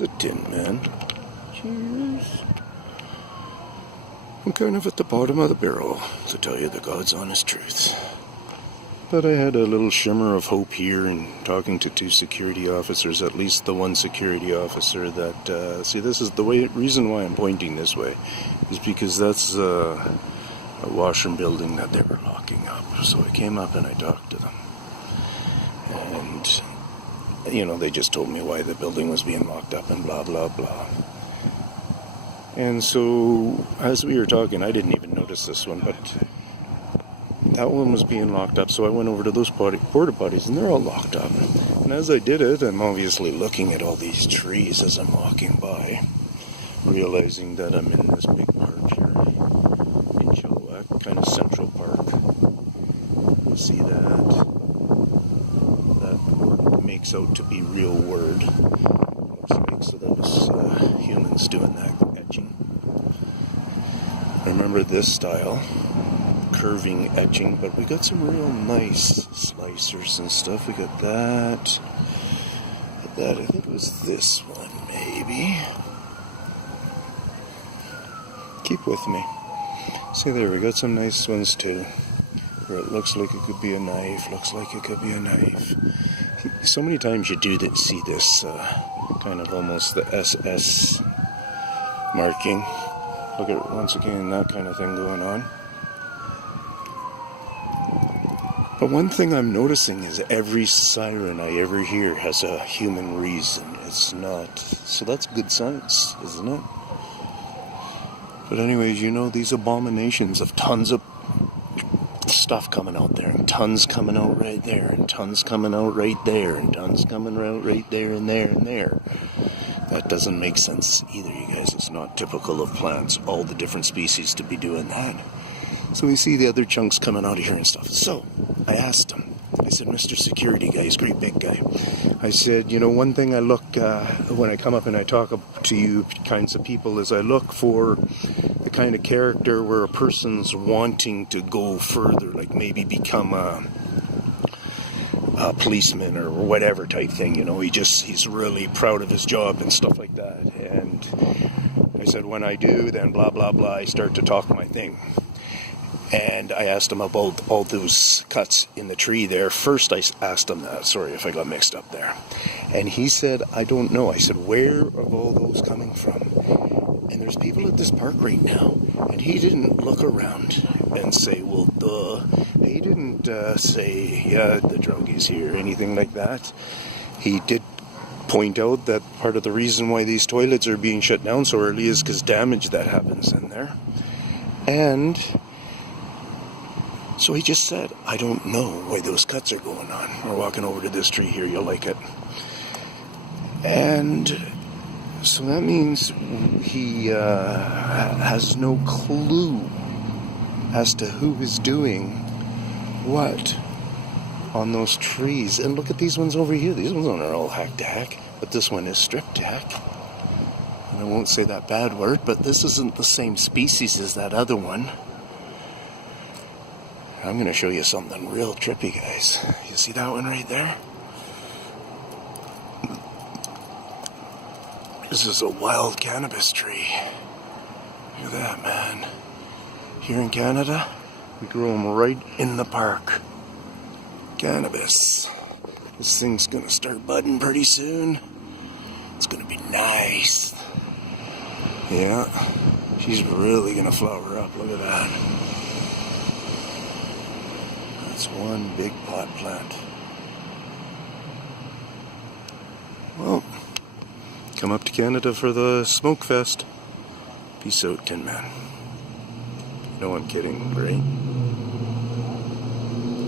It's a Tinman. Cheers. I'm kind of at the bottom of the barrel, to tell you the God's honest truth. But I had a little shimmer of hope here in talking to two security officers, at least the one security officer that, see, this is the reason why I'm pointing this way, is because that's a washroom building that they were locking up. So I came up and I talked to them. And, you know, they just told me why the building was being locked up and blah, blah, blah. And so, as we were talking, I didn't even notice this one, but that one was being locked up, so I went over to those porta potties, and they're all locked up. And as I did it, I'm obviously looking at all these trees as I'm walking by, realizing that I'm in this big park here in Chilliwack, kind of Central Park. You see that? That word makes out to be real word. Looks like, so that was humans doing that etching. I remember this style. Curving etching, but we got some real nice slicers and stuff. We got that. I think it was this one, maybe. Keep with me. See there, we got some nice ones too. Where it looks like it could be a knife. Looks like it could be a knife. So many times you do see this kind of almost the SS marking. Look at once again that kind of thing going on. But one thing I'm noticing is every siren I ever hear has a human reason. It's not. So that's good science, isn't it? But anyways, you know, these abominations of tons of stuff coming out there, and tons coming out right there, and tons coming out right there, and tons coming out right there and there and there. That doesn't make sense either, you guys. It's not typical of plants, all the different species to be doing that. So we see the other chunks coming out of here and stuff. So I asked him, I said, Mr. Security guy, he's a great big guy. I said, you know, one thing I look, when I come up and I talk to you kinds of people, is I look for the kind of character where a person's wanting to go further, like maybe become a policeman or whatever type thing, you know. He's really proud of his job and stuff like that. And I said, when I do, then blah, blah, blah, I start to talk my thing. And I asked him about all those cuts in the tree there. First I asked him that, sorry if I got mixed up there. And he said, I don't know. I said, where are all those coming from? And there's people at this park right now. And he didn't look around and say, well, duh. He didn't say, yeah, the druggies here, anything like that. He did point out that part of the reason why these toilets are being shut down so early is because damage that happens in there. And so he just said, I don't know why those cuts are going on. We're walking over to this tree here, you'll like it. And so that means he has no clue as to who is doing what on those trees. And look at these ones over here. These ones aren't all hack to hack, but this one is stripped to hack. And I won't say that bad word, but this isn't the same species as that other one. I'm going to show you something real trippy, guys. You see that one right there? This is a wild cannabis tree. Look at that, man. Here in Canada, we grow them right in the park. Cannabis. This thing's going to start budding pretty soon. It's going to be nice. Yeah, she's really going to flower up. Look at that. It's one big pot plant. Well, come up to Canada for the Smoke Fest. Peace out, Tinman. No, I'm kidding, right?